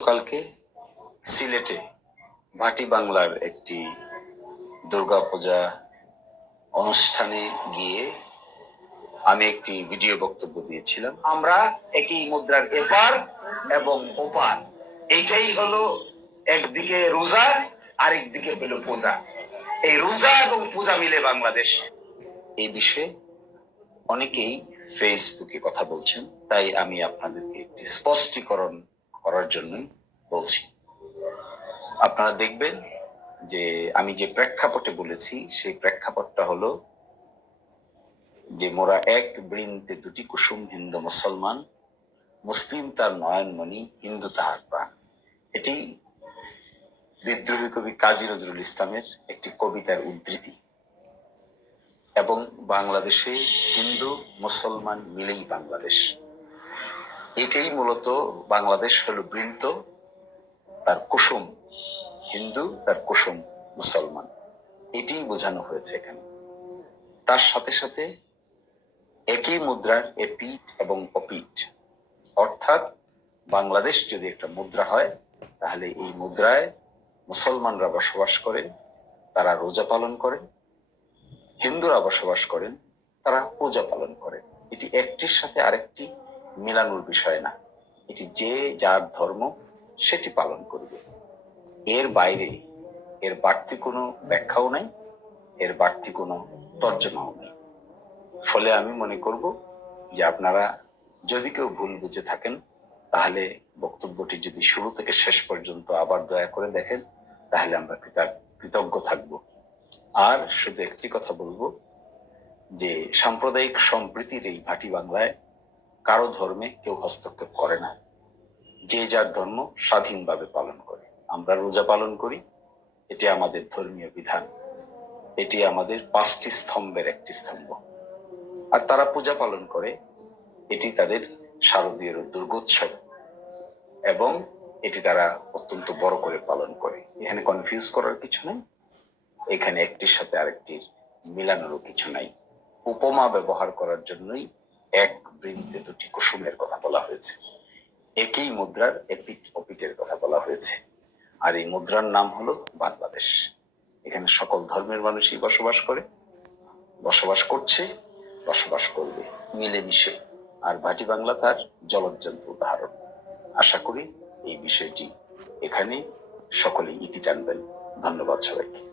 কালকে সিলেটে ভাটি বাংলার একটি দুর্গাপূজা অনুষ্ঠানে গিয়ে আমি একটি ভিডিও বক্তব্য দিয়েছিলাম। আমরা একই মুদ্রার এপার এবং ওপার। এইটাই হলো একদিকে রোজা, আরেকদিকে হলো পূজা। এই রোজা এবং পূজা মিলে বাংলাদেশ। এই বিষয়ে অনেকেই ফেসবুকে কথা বলছেন, তাই আমি আপনাদেরকে একটি স্পষ্টীকরণ করার জন্য বলছি। আপনারা দেখবেন যে আমি যে প্রেক্ষাপটে বলেছি, সেই প্রেক্ষাপটটা হলো যে মোরা এক বৃন্তে দুটি কুসুম হিন্দু মুসলমান, মুসলিম তার নয়নমণি, হিন্দু তাহার প্রাণ। এটি বিদ্রোহী কবি কাজী নজরুল ইসলামের একটি কবিতার উদ্ধৃতি। এবং বাংলাদেশে হিন্দু, মুসলমান মিলেই বাংলাদেশ। এটাই মূলত বাংলাদেশ হলো বৃন্ত তার কুসুম হিন্দু, তার কুসুম মুসলমান। এটিই বোঝানো হয়েছে এখানে। তার সাথে সাথে একই মুদ্রার এপিট এবং অপিট অর্থাৎ বাংলাদেশ যদি একটা মুদ্রা হয়, তাহলে এই মুদ্রায় মুসলমানরা বসবাস করেন, তারা রোজা পালন করেন, হিন্দুরা বসবাস করেন, তারা পূজা পালন করেন। এটি একটির সাথে আরেকটি মিলানোর বিষয় না। এটি যে যার ধর্ম, সেটি পালন করবে। এর বাইরে এর বাড়তি কোনো ব্যাখ্যাও নাই, এর বাড়তি কোনো তর্জমাও নেই। ফলে আমি মনে করব যে আপনারা যদি কেউ ভুল বুঝে থাকেন, তাহলে বক্তব্যটি যদি শুরু থেকে শেষ পর্যন্ত আবার দয়া করে দেখেন, তাহলে আমরা কৃতজ্ঞ- থাকব। আর শুধু একটি কথা বলব যে সাম্প্রদায়িক সম্প্রীতির এই ভাটি বাংলায় কারও ধর্মে কেউ হস্তক্ষেপ করে না। যে যার ধর্ম স্বাধীনভাবে পালন করে। আমরা রোজা পালন করি। এটি আমাদের ধর্মীয় বিধান। এটি আমাদের পাঁচটি স্তম্ভের একটি স্তম্ভ। আর তারা পূজা পালন করে। এটি তাদের শারদীয় দুর্গোৎসব। এবং এটি তারা অত্যন্ত বড় করে পালন করে। এখানে কনফিউজ করার কিছু নেই। এখানে একটির সাথে আরেকটির মিলানোরও কিছু নাই। উপমা ব্যবহার করার জন্যই এক বৃন্দে দুটি কুসুমের কথা বলা হয়েছে। একই মুদ্রার এপিট অপিটের কথা বলা হয়েছে। আর এই মুদ্রার নাম হলো বাংলাদেশ। এখানে সকল ধর্মের মানুষই বসবাস করে, বসবাস করছে, বসবাস করবে, মিলেমিশে। আর ভাটি বাংলা তার জলজ্জন্ত উদাহরণ। আশা করি এই বিষয়টি এখানে সকলেই ইতি টানবেন ধন্যবাদ সবাইকে।